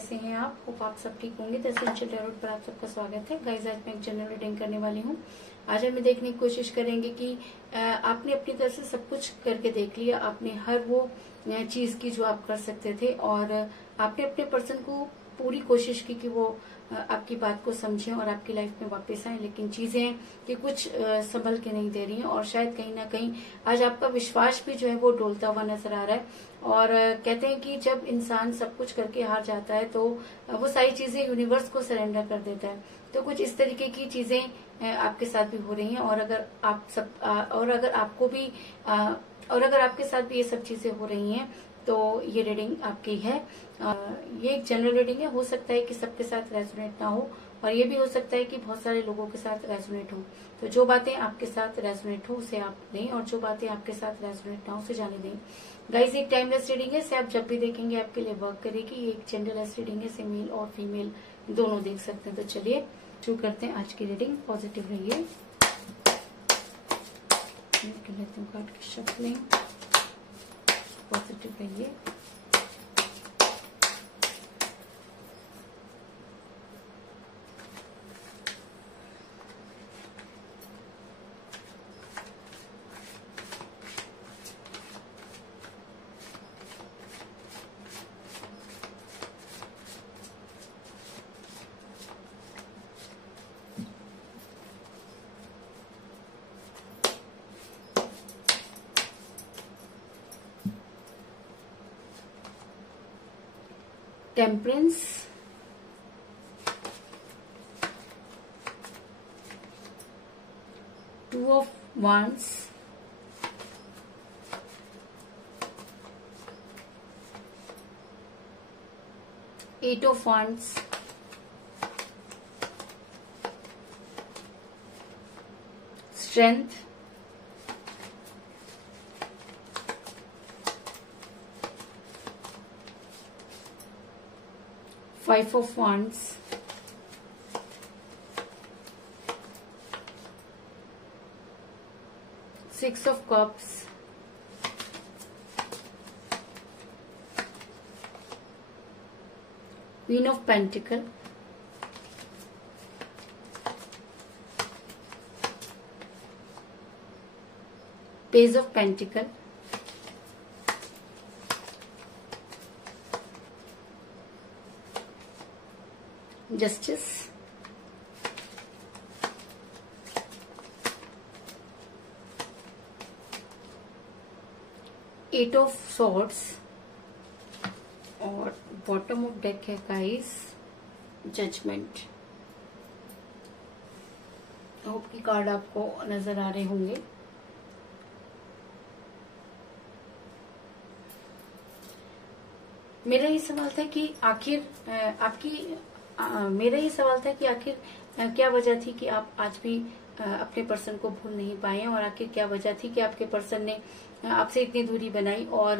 कैसे हैं आप? होप आप सब ठीक होंगे। द एसेंशियल टैरोट पर आप सबका स्वागत है। गाइस, आज मैं एक जनरल रीडिंग करने वाली हूँ। आज हम देखने की कोशिश करेंगे कि आपने अपनी तरफ से सब कुछ करके देख लिया, आपने हर वो चीज की जो आप कर सकते थे, और आपने अपने पर्सन को पूरी कोशिश की कि वो आपकी बात को समझें और आपकी लाइफ में वापस आए, लेकिन चीजें कि कुछ संभल के नहीं दे रही हैं, और शायद कहीं ना कहीं आज आपका विश्वास भी जो है वो डोलता हुआ नजर आ रहा है। और कहते हैं कि जब इंसान सब कुछ करके हार जाता है तो वो सारी चीजें यूनिवर्स को सरेंडर कर देता है। तो कुछ इस तरीके की चीजें आपके साथ भी हो रही हैं, और अगर आप सब और अगर आपको भी और अगर आपके साथ भी ये सब चीजें हो रही हैं तो ये रीडिंग आपकी है। ये एक जनरल रीडिंग है, हो सकता है कि सबके साथ रेजोनेट ना हो, और ये भी हो सकता है कि बहुत सारे लोगों के साथ रेजोनेट हो। तो जो बातें आपके साथ रेजोनेट हो उसे आप लें, और जो बातें आपके साथ रेजोनेट ना हो उसे जाने दें। गाइस, एक टाइमलेस रीडिंग है, इसे आप जब भी देखेंगे आपके लिए वर्क करेगी। ये एक जेंडरलेस रीडिंग है, इसे मेल और फीमेल दोनों देख सकते हैं। तो चलिए शुरू करते हैं आज की रीडिंग। पॉजिटिव रहिए। लेती हूँ कार्ड की शफलिंग। पॉजिटिव रहिए। Temperance, two of wands, eight of wands, strength, five of wands, six of cups, queen of pentacle, page of pentacle, justice, eight of swords, और बॉटम ऑफ डेक है guys judgment. Hope की card आपको नजर आ रहे होंगे। मेरा ये सवाल था कि आखिर मेरा ये सवाल था कि आखिर क्या वजह थी कि आप आज भी अपने पर्सन को भूल नहीं पाए, और आखिर क्या वजह थी कि आपके पर्सन ने आपसे इतनी दूरी बनाई। और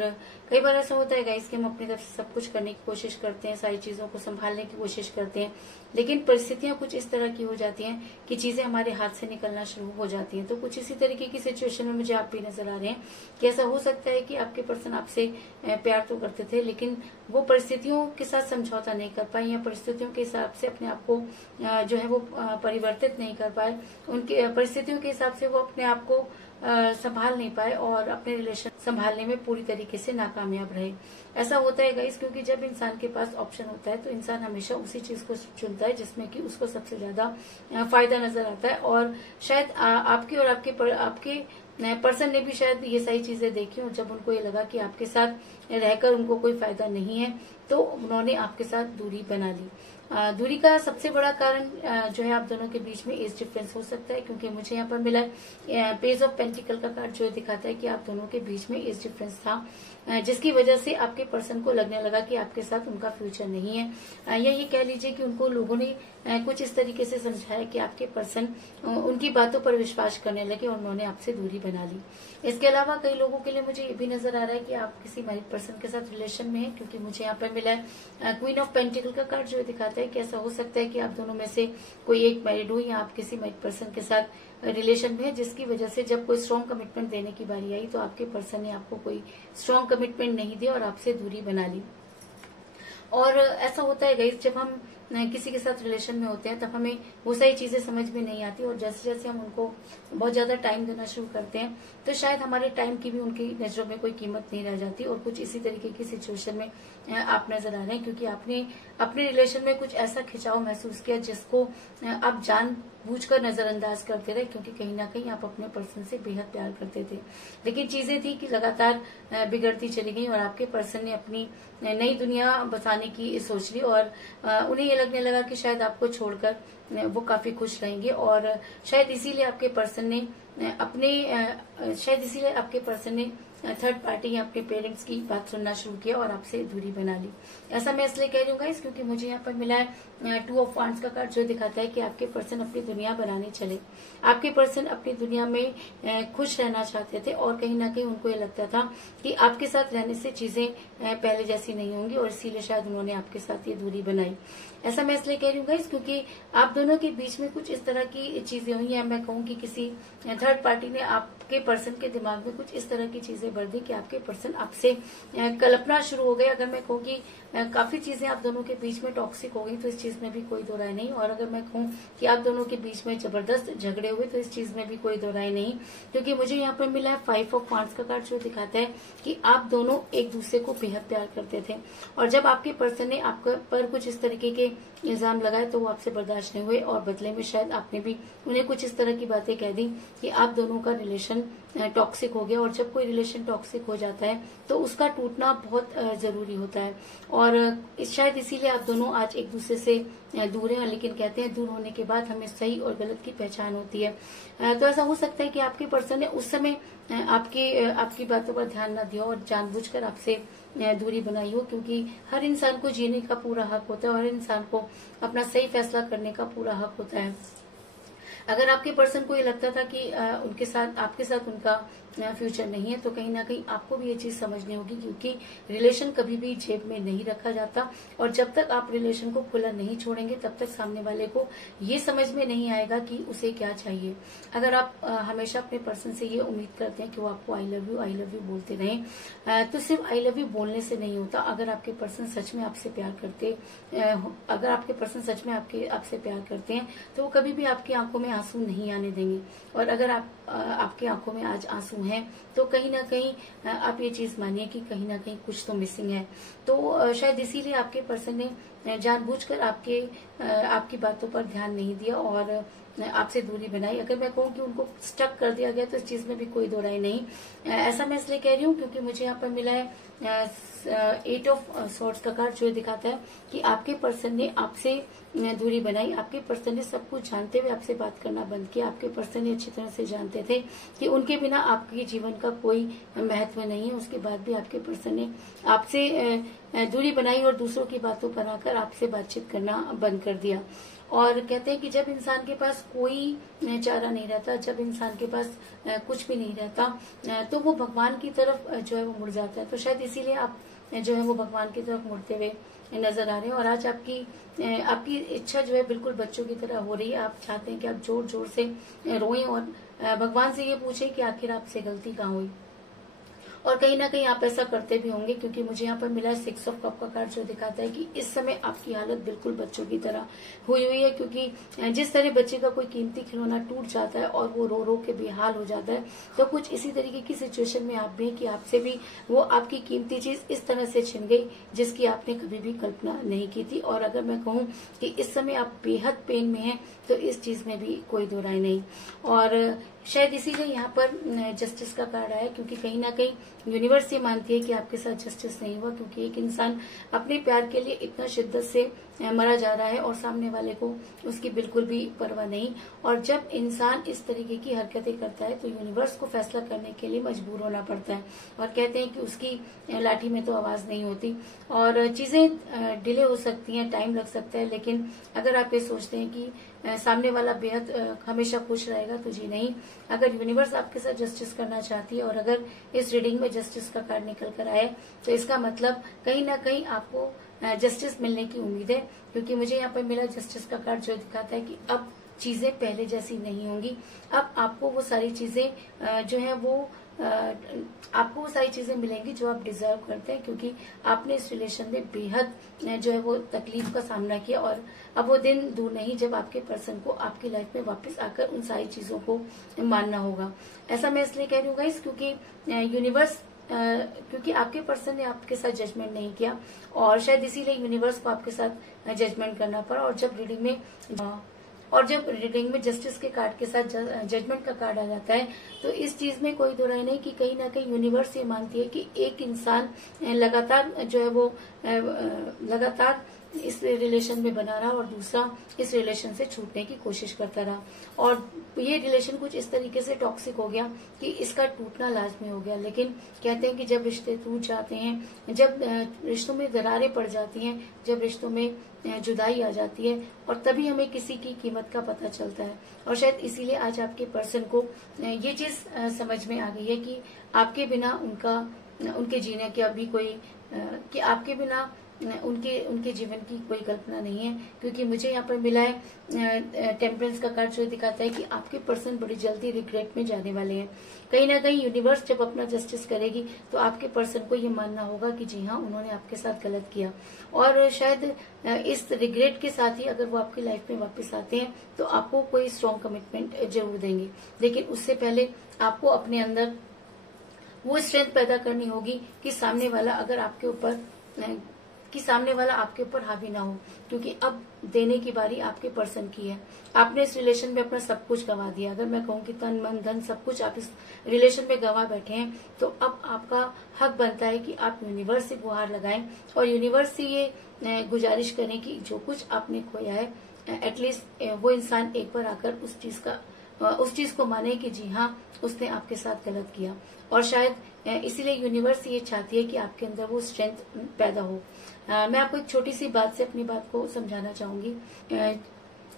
कई बार ऐसा होता है गाइस कि हम अपनी तरफ से सब कुछ करने की कोशिश करते हैं, सारी चीजों को संभालने की कोशिश करते हैं, लेकिन परिस्थितियां कुछ इस तरह की हो जाती हैं कि चीजें हमारे हाथ से निकलना शुरू हो जाती हैं। तो कुछ इसी तरीके की सिचुएशन में मुझे आप भी नजर आ रहे हैं कि ऐसा हो सकता है कि आपके पर्सन आपसे प्यार तो करते थे, लेकिन वो परिस्थितियों के साथ समझौता नहीं कर पाए, या परिस्थितियों के हिसाब से अपने आप को जो है वो परिवर्तित नहीं कर पाए। उनके परिस्थितियों के हिसाब से वो अपने आप को संभाल नहीं पाए, और अपने रिलेशन संभालने में पूरी तरीके से नाकामयाब रहे। ऐसा होता है गाइस, क्योंकि जब इंसान के पास ऑप्शन होता है तो इंसान हमेशा उसी चीज को चुनता है जिसमें कि उसको सबसे ज्यादा फायदा नजर आता है। और शायद आपके और आपके पर्सन ने भी शायद ये सारी चीजें देखी, और जब उनको ये लगा कि आपके साथ रहकर उनको कोई फायदा नहीं है तो उन्होंने आपके साथ दूरी बना ली। दूरी का सबसे बड़ा कारण जो है आप दोनों के बीच में एज डिफरेंस हो सकता है, क्योंकि मुझे यहाँ पर मिला पेज ऑफ पेंटिकल का कार्ड जो दिखाता है कि आप दोनों के बीच में एज डिफरेंस था, जिसकी वजह से आपके पर्सन को लगने लगा कि आपके साथ उनका फ्यूचर नहीं है, या ये कह लीजिए कि उनको लोगों ने कुछ इस तरीके से समझाया कि आपके पर्सन उनकी बातों पर विश्वास करने लगे और उन्होंने आपसे दूरी बना ली। इसके अलावा कई लोगों के लिए मुझे ये भी नजर आ रहा है कि आप किसी मैरिड पर्सन के साथ रिलेशन में हैं, क्योंकि मुझे यहाँ पर मिला है क्वीन ऑफ पेंटिकल का कार्ड जो दिखाता है कि ऐसा हो सकता है कि आप दोनों में से कोई एक मैरिड हो, या आप किसी मैरिड पर्सन के साथ रिलेशन में है, जिसकी वजह से जब कोई स्ट्रॉन्ग कमिटमेंट देने की बारी आई तो आपके पर्सन ने आपको कोई स्ट्रॉन्ग कमिटमेंट नहीं दिया और आपसे दूरी बना ली। और ऐसा होता है गाइस, जब हम किसी के साथ रिलेशन में होते हैं तब हमें वो सारी चीजें समझ में नहीं आती, और जैसे जैसे हम उनको बहुत ज्यादा टाइम देना शुरू करते हैं तो शायद हमारे टाइम की भी उनकी नजरों में कोई कीमत नहीं रह जाती। और कुछ इसी तरीके की सिचुएशन में आप नजर आ रहे हैं, क्योंकि आपने अपने रिलेशन में कुछ ऐसा खिंचाव महसूस किया जिसको आप जानबूझकर नजरअंदाज करते रहे, क्योंकि कहीं ना कहीं आप अपने पर्सन से बेहद प्यार करते थे। लेकिन चीजें थी कि लगातार बिगड़ती चली गई और आपके पर्सन ने अपनी नई दुनिया बसाने की सोच ली, और उन्हें ये लगने लगा कि शायद आपको छोड़कर वो काफी खुश रहेंगे। और शायद इसीलिए आपके पर्सन ने थर्ड पार्टी या अपने पेरेंट्स की बात सुनना शुरू किया और आपसे दूरी बना ली। ऐसा मैं इसलिए कह रही हूँ गाइस, क्योंकि मुझे यहाँ पर मिला है 2 ऑफ वांड्स का कार्ड, जो दिखाता है कि आपके पर्सन अपनी दुनिया बनाने चले। आपके पर्सन अपनी दुनिया में खुश रहना चाहते थे, और कहीं ना कहीं उनको ये लगता था कि आपके साथ रहने से चीजें पहले जैसी नहीं होंगी, और इसीलिए शायद उन्होंने आपके साथ ये दूरी बनाई। ऐसा मैं इसलिए कह रही हूँ गाइस, क्योंकि आप दोनों के बीच में कुछ इस तरह की चीजें हुई हैं। मैं कहूँ कि किसी थर्ड पार्टी ने आपके पर्सन के दिमाग में कुछ इस तरह की चीजें भर दी कि आपके पर्सन आपसे कल्पना शुरू हो गए। अगर मैं कहूँ कि काफी चीजें आप दोनों के बीच में टॉक्सिक हो गई तो इस चीज में भी कोई दो राय नहीं। और अगर मैं कहूँ कि आप दोनों के बीच में जबरदस्त झगड़े हुए तो इस चीज में भी कोई दो राय नहीं, क्योंकि मुझे यहाँ पर मिला है 5 ऑफ वांड्स का कार्ड, जो दिखाता है कि आप दोनों एक दूसरे को बेहद प्यार करते थे। और जब आपके पर्सन ने आपके पर कुछ इस तरीके के इल्जाम लगाए तो वो आपसे बर्दाश्त नहीं हुए, और बदले में शायद आपने भी उन्हें कुछ इस तरह की बातें कह दी कि आप दोनों का रिलेशन टॉक्सिक हो गया। और जब कोई रिलेशन टॉक्सिक हो जाता है तो उसका टूटना बहुत जरूरी होता है, और शायद इसीलिए आप दोनों आज एक दूसरे से दूर हैं। लेकिन कहते हैं दूर होने के बाद हमें सही और गलत की पहचान होती है। तो ऐसा हो सकता है कि आपके पर्सन ने उस समय आपकी बातों पर ध्यान न दिया और जानबूझकर आपसे दूरी बनाई हो, क्योंकि हर इंसान को जीने का पूरा हक होता है और हर इंसान को अपना सही फैसला करने का पूरा हक होता है। अगर आपके पर्सन को ये लगता था कि आपके साथ उनका फ्यूचर नहीं है, तो कहीं ना कहीं आपको भी ये चीज समझनी होगी, क्योंकि रिलेशन कभी भी जेब में नहीं रखा जाता, और जब तक आप रिलेशन को खुला नहीं छोड़ेंगे तब तक सामने वाले को ये समझ में नहीं आएगा कि उसे क्या चाहिए। अगर आप हमेशा अपने पर्सन से ये उम्मीद करते हैं कि वो आपको आई लव यू बोलते रहें, तो सिर्फ आई लव यू बोलने से नहीं होता। अगर आपके पर्सन सच में आपसे प्यार करते हैं तो वो कभी भी आपकी आंखों में आंसू नहीं आने देंगे। और अगर आपकी आंखों में आज आंसू हैं तो कहीं ना कहीं आप ये चीज मानिए कि कहीं ना कहीं कुछ तो मिसिंग है। तो शायद इसीलिए आपके पर्सन ने जानबूझकर आपकी बातों पर ध्यान नहीं दिया और आपसे दूरी बनाई। अगर मैं कहूँ कि उनको स्टक कर दिया गया तो इस चीज में भी कोई दो राय नहीं। ऐसा मैं इसलिए कह रही हूँ क्योंकि मुझे यहाँ पर मिला है 8 ऑफ सॉर्ड्स का कार्ड, जो दिखाता है कि आपके पर्सन ने आपसे दूरी बनाई। आपके पर्सन ने सब कुछ जानते हुए आपसे बात करना बंद किया। आपके पर्सन ने अच्छी तरह से जानते थे कि उनके बिना आपके जीवन का कोई महत्व नहीं है। उसके बाद भी आपके पर्सन ने आपसे दूरी बनाई और दूसरों की बातों पर आकर आपसे बातचीत करना बंद कर दिया। और कहते हैं कि जब इंसान के पास कोई चारा नहीं रहता, जब इंसान के पास कुछ भी नहीं रहता, तो वो भगवान की तरफ जो है वो मुड़ जाता है। तो शायद इसीलिए आप जो है वो भगवान की तरफ मुड़ते हुए नजर आ रहे हैं। और आज आपकी इच्छा जो है बिल्कुल बच्चों की तरह हो रही है। आप चाहते हैं कि आप जोर जोर से रोएं और भगवान से ये पूछें कि आखिर आपसे गलती कहाँ हुई। और कहीं ना कहीं आप ऐसा करते भी होंगे, क्योंकि मुझे यहाँ पर मिला है 6 ऑफ कप का कार्ड, जो दिखाता है कि इस समय आपकी हालत बिल्कुल बच्चों की तरह हुई है। क्योंकि जिस तरह बच्चे का कोई कीमती खिलौना टूट जाता है और वो रो रो के बेहाल हो जाता है, तो कुछ इसी तरीके की सिचुएशन में आप भी, कि आपसे भी वो आपकी कीमती चीज इस तरह से छिन गई जिसकी आपने कभी भी कल्पना नहीं की थी। और अगर मैं कहूँ कि इस समय आप बेहद पेन में हैं तो इस चीज में भी कोई दो राय नहीं। और शायद इसीलिए यहाँ पर जस्टिस का कार्ड आया, क्योंकि कहीं ना कहीं यूनिवर्स ये मानती है कि आपके साथ जस्टिस नहीं हुआ, क्योंकि एक इंसान अपने प्यार के लिए इतना शिद्दत से मरा जा रहा है और सामने वाले को उसकी बिल्कुल भी परवाह नहीं। और जब इंसान इस तरीके की हरकतें करता है तो यूनिवर्स को फैसला करने के लिए मजबूर होना पड़ता है। और कहते हैं कि उसकी लाठी में तो आवाज नहीं होती और चीजें डिले हो सकती हैं, टाइम लग सकता है। लेकिन अगर आप ये सोचते हैं कि सामने वाला बेहद हमेशा खुश रहेगा, तो जी नहीं। अगर यूनिवर्स आपके साथ जस्टिस करना चाहती है और अगर इस रीडिंग में जस्टिस का कार्ड निकल कर आए तो इसका मतलब कहीं ना कहीं आपको जस्टिस मिलने की उम्मीद है। क्योंकि मुझे यहाँ पर मिला जस्टिस का कार्ड, जो दिखाता है कि अब चीजें पहले जैसी नहीं होंगी। अब आपको वो सारी चीजें जो है वो आपको वो सारी चीजें मिलेंगी जो आप डिजर्व करते हैं, क्योंकि आपने इस रिलेशन में बेहद जो है वो तकलीफ का सामना किया। और अब वो दिन दूर नहीं जब आपके पर्सन को आपकी लाइफ में वापस आकर उन सारी चीजों को मानना होगा। ऐसा मैं इसलिए कह रही हूँ गाइस, क्योंकि यूनिवर्स क्योंकि आपके पर्सन ने आपके साथ जजमेंट नहीं किया और शायद इसीलिए यूनिवर्स को आपके साथ जजमेंट करना पड़ा। और जब रीडिंग में जस्टिस के कार्ड के साथ जजमेंट का कार्ड आ जाता है, तो इस चीज में कोई दो राय नहीं कि कहीं ना कहीं यूनिवर्स ये मानती है कि एक इंसान लगातार जो है वो लगातार इस रिलेशन में बना रहा और दूसरा इस रिलेशन से छूटने की कोशिश करता रहा, और ये रिलेशन कुछ इस तरीके से टॉक्सिक हो गया कि इसका टूटना लाजमी हो गया। लेकिन कहते हैं कि जब रिश्ते टूट जाते हैं, जब रिश्तों में दरारें पड़ जाती हैं, जब रिश्तों में जुदाई आ जाती है, और तभी हमें किसी की कीमत का पता चलता है। और शायद इसीलिए आज आपके पर्सन को ये चीज समझ में आ गई है कि आपके बिना उनके जीने की अभी कोई कि आपके बिना उनके जीवन की कोई कल्पना नहीं है। क्योंकि मुझे यहाँ पर मिला है टेम्परेंस का कार्ड, जो दिखाता है कि आपके पर्सन बड़ी जल्दी रिग्रेट में जाने वाले हैं। कहीं ना कहीं यूनिवर्स जब अपना जस्टिस करेगी तो आपके पर्सन को ये मानना होगा कि जी हाँ, उन्होंने आपके साथ गलत किया। और शायद इस रिग्रेट के साथ ही अगर वो आपकी लाइफ में वापस आते हैं तो आपको कोई स्ट्रॉन्ग कमिटमेंट जरूर देंगे। लेकिन उससे पहले आपको अपने अंदर वो स्ट्रेंथ पैदा करनी होगी कि सामने वाला आपके ऊपर हावी ना हो, क्योंकि अब देने की बारी आपके पर्सन की है। आपने इस रिलेशन में अपना सब कुछ गंवा दिया। अगर मैं कहूँ कि तन मन धन सब कुछ आप इस रिलेशन में गंवा बैठे हैं, तो अब आपका हक बनता है कि आप यूनिवर्स से गुहार लगाएं और यूनिवर्स से ये गुजारिश करें कि जो कुछ आपने खोया है, एटलीस्ट वो इंसान एक बार आकर उस चीज को माने कि जी हाँ, उसने आपके साथ गलत किया। और शायद इसीलिए यूनिवर्स ये चाहती है कि आपके अंदर वो स्ट्रेंथ पैदा हो। मैं आपको एक छोटी सी बात से अपनी बात को समझाना चाहूंगी।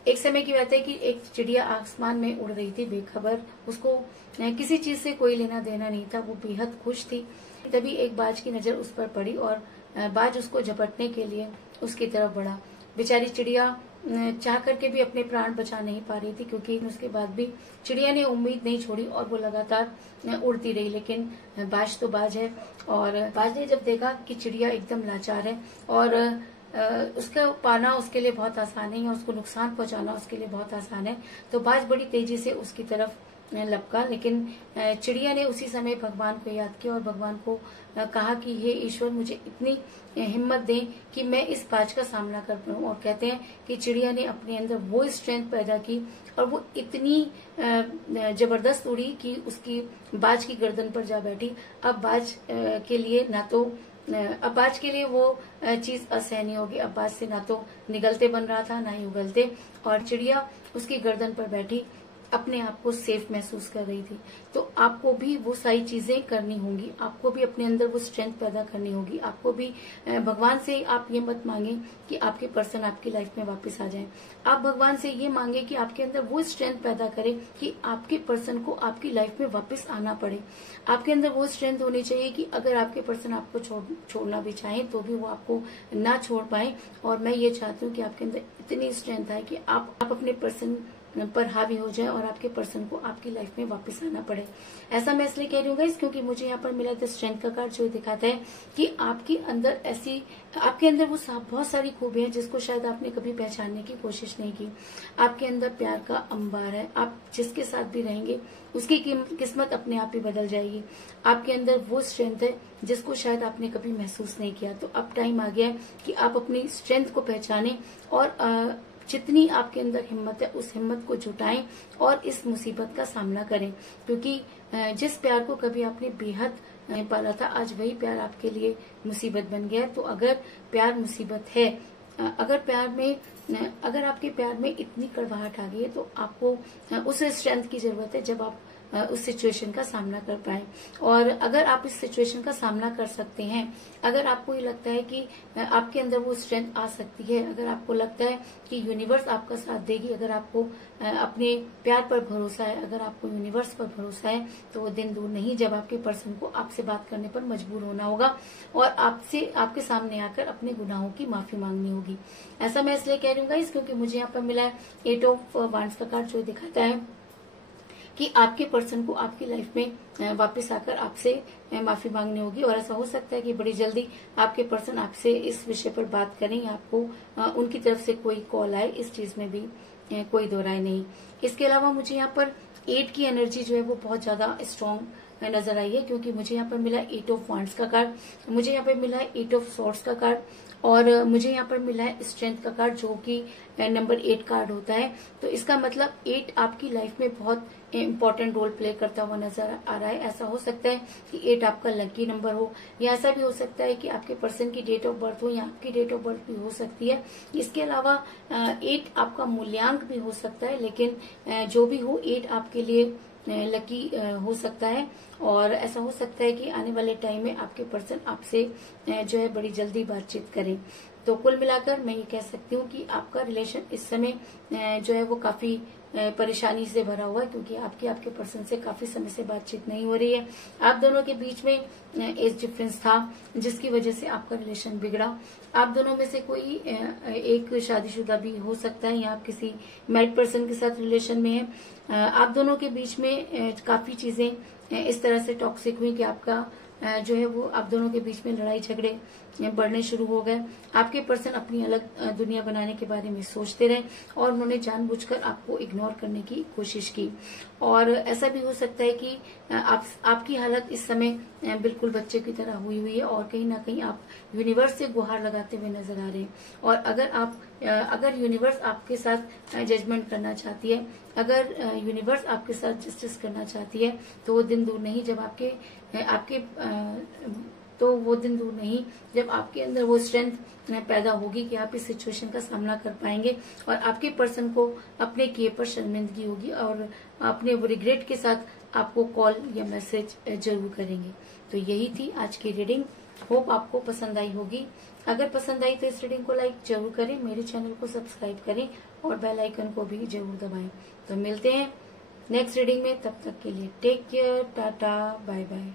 एक समय की बात है कि एक चिड़िया आसमान में उड़ रही थी बेखबर, उसको किसी चीज से कोई लेना देना नहीं था, वो बेहद खुश थी। तभी एक बाज की नजर उस पर पड़ी और बाज उसको झपटने के लिए उसकी तरफ बढ़ा। बेचारी चिड़िया चाह करके भी अपने प्राण बचा नहीं पा रही थी, क्योंकि उसके बाद भी चिड़िया ने उम्मीद नहीं छोड़ी और वो लगातार उड़ती रही। लेकिन बाज तो बाज है, और बाज ने जब देखा कि चिड़िया एकदम लाचार है और उसका पाना उसके लिए बहुत आसान नहीं है, उसको नुकसान पहुंचाना उसके लिए बहुत आसान है, तो बाज बड़ी तेजी से उसकी तरफ लपका। लेकिन चिड़िया ने उसी समय भगवान को याद किया और भगवान को कहा कि हे ईश्वर, मुझे इतनी हिम्मत दें कि मैं इस बाज का सामना कर पाऊं। और कहते हैं कि चिड़िया ने अपने अंदर वो स्ट्रेंथ पैदा की और वो इतनी जबरदस्त उड़ी कि उसकी बाज की गर्दन पर जा बैठी। अब बाज के लिए वो चीज असहनीय होगी। अब बाज से ना तो निगलते बन रहा था, ना ही उगलते, और चिड़िया उसकी गर्दन पर बैठी अपने आप को सेफ महसूस कर रही थी। तो आपको भी वो सारी चीजें करनी होंगी, आपको भी अपने अंदर वो स्ट्रेंथ पैदा करनी होगी। आपको भी भगवान से आप ये मत मांगे कि आपके पर्सन आपकी लाइफ में वापस आ जाए। आप भगवान से ये मांगे कि आपके अंदर वो स्ट्रेंथ पैदा करे कि आपके पर्सन को आपकी लाइफ में वापस आना पड़े। आपके अंदर वो स्ट्रेंथ होनी चाहिए कि अगर आपके पर्सन आपको छोड़ना भी चाहे तो भी वो आपको ना छोड़ पाए। और मैं ये चाहती हूँ कि आपके अंदर इतनी स्ट्रेंथ आए कि आप अपने पर्सन पर हावी हो जाए और आपके पर्सन को आपकी लाइफ में वापस आना पड़े। ऐसा मैं इसलिए कह रही हूँ गाइस, क्योंकि मुझे यहाँ पर मिला था स्ट्रेंथ का कार्ड, जो दिखाता है कि आपके अंदर वो बहुत सारी खूबियां जिसको शायद आपने कभी पहचानने की कोशिश नहीं की। आपके अंदर प्यार का अंबार है, आप जिसके साथ भी रहेंगे उसकी किस्मत अपने आप ही बदल जाएगी। आपके अंदर वो स्ट्रेंथ है जिसको शायद आपने कभी महसूस नहीं किया। तो अब टाइम आ गया है कि आप अपनी स्ट्रेंथ को पहचानें और जितनी आपके अंदर हिम्मत है उस हिम्मत को जुटाएं और इस मुसीबत का सामना करें। क्योंकि जिस प्यार को कभी आपने बेहद पाला था, आज वही प्यार आपके लिए मुसीबत बन गया है। तो अगर प्यार मुसीबत है, अगर आपके प्यार में इतनी कड़वाहट आ गई है, तो आपको उस स्ट्रेंथ की जरूरत है जब आप उस सिचुएशन का सामना कर पाए। और अगर आप इस सिचुएशन का सामना कर सकते हैं, अगर आपको ये लगता है कि आपके अंदर वो स्ट्रेंथ आ सकती है, अगर आपको लगता है कि यूनिवर्स आपका साथ देगी, अगर आपको अपने प्यार पर भरोसा है, अगर आपको यूनिवर्स पर भरोसा है, तो वो दिन दूर नहीं जब आपके पर्सन को आपसे बात करने पर मजबूर होना होगा और आपके सामने आकर अपने गुनाहों की माफी मांगनी होगी। ऐसा मैं इसलिए कह रही हूँ गाइस, क्योंकि मुझे यहाँ पर मिला है 8 ऑफ वांड्स का कार्ड, जो दिखाता है कि आपके पर्सन को आपकी लाइफ में वापस आकर आपसे माफी मांगनी होगी। और ऐसा हो सकता है कि बड़ी जल्दी आपके पर्सन आपसे इस विषय पर बात करें या आपको उनकी तरफ से कोई कॉल आए, इस चीज में भी कोई दो राय नहीं। इसके अलावा मुझे यहाँ पर 8 की एनर्जी जो है वो बहुत ज्यादा स्ट्रॉन्ग नजर आई है, क्योंकि मुझे यहाँ पर मिला 8 ऑफ वांड्स का कार्ड, मुझे यहाँ पर मिला है 8 ऑफ सॉर्ड्स का कार्ड, और मुझे यहाँ पर मिला है स्ट्रेंथ का कार्ड, जो कि नंबर 8 कार्ड होता है। तो इसका मतलब 8 आपकी लाइफ में बहुत इंपॉर्टेंट रोल प्ले करता हुआ नजर आ रहा है। ऐसा हो सकता है कि 8 आपका लकी नंबर हो, या ऐसा भी हो सकता है कि आपके पर्सन की डेट ऑफ बर्थ हो, या आपकी डेट ऑफ बर्थ भी हो सकती है। इसके अलावा 8 आपका मूल्यांक भी हो सकता है, लेकिन जो भी हो 8 आपके लिए लकी हो सकता है। और ऐसा हो सकता है कि आने वाले टाइम में आपके पर्सन आपसे जो है बड़ी जल्दी बातचीत करें। तो कुल मिलाकर मैं ये कह सकती हूँ कि आपका रिलेशन इस समय जो है वो काफी परेशानी से भरा हुआ है, क्योंकि आपके पर्सन से काफी समय से बातचीत नहीं हो रही है। आप दोनों के बीच में एज डिफरेंस था, जिसकी वजह से आपका रिलेशन बिगड़ा। आप दोनों में से कोई एक शादीशुदा भी हो सकता है, या आप किसी मैरिड पर्सन के साथ रिलेशन में है। आप दोनों के बीच में काफी चीजें इस तरह से टॉक्सिक हुई कि आपका जो है वो आप दोनों के बीच में लड़ाई झगड़े बढ़ने शुरू हो गए। आपके पर्सन अपनी अलग दुनिया बनाने के बारे में सोचते रहे, और उन्होंने जानबूझकर आपको इग्नोर करने की कोशिश की। और ऐसा भी हो सकता है कि आपकी हालत इस समय बिल्कुल बच्चे की तरह हुई है, और कहीं ना कहीं आप यूनिवर्स से गुहार लगाते हुए नजर आ रहे हैं। और अगर यूनिवर्स आपके साथ जजमेंट करना चाहती है, अगर यूनिवर्स आपके साथ जस्टिस करना चाहती है, तो वो दिन दूर नहीं जब आपके अंदर वो स्ट्रेंथ पैदा होगी कि आप इस सिचुएशन का सामना कर पाएंगे, और आपके पर्सन को अपने किए पर शर्मिंदगी होगी, और अपने वो रिग्रेट के साथ आपको कॉल या मैसेज जरूर करेंगे। तो यही थी आज की रीडिंग। होप आपको पसंद आई होगी। अगर पसंद आई तो इस रीडिंग को लाइक जरूर करें, मेरे चैनल को सब्सक्राइब करें, और बेल आइकन को भी जरूर दबाएं। तो मिलते हैं नेक्स्ट रीडिंग में, तब तक के लिए take care, tata, bye bye.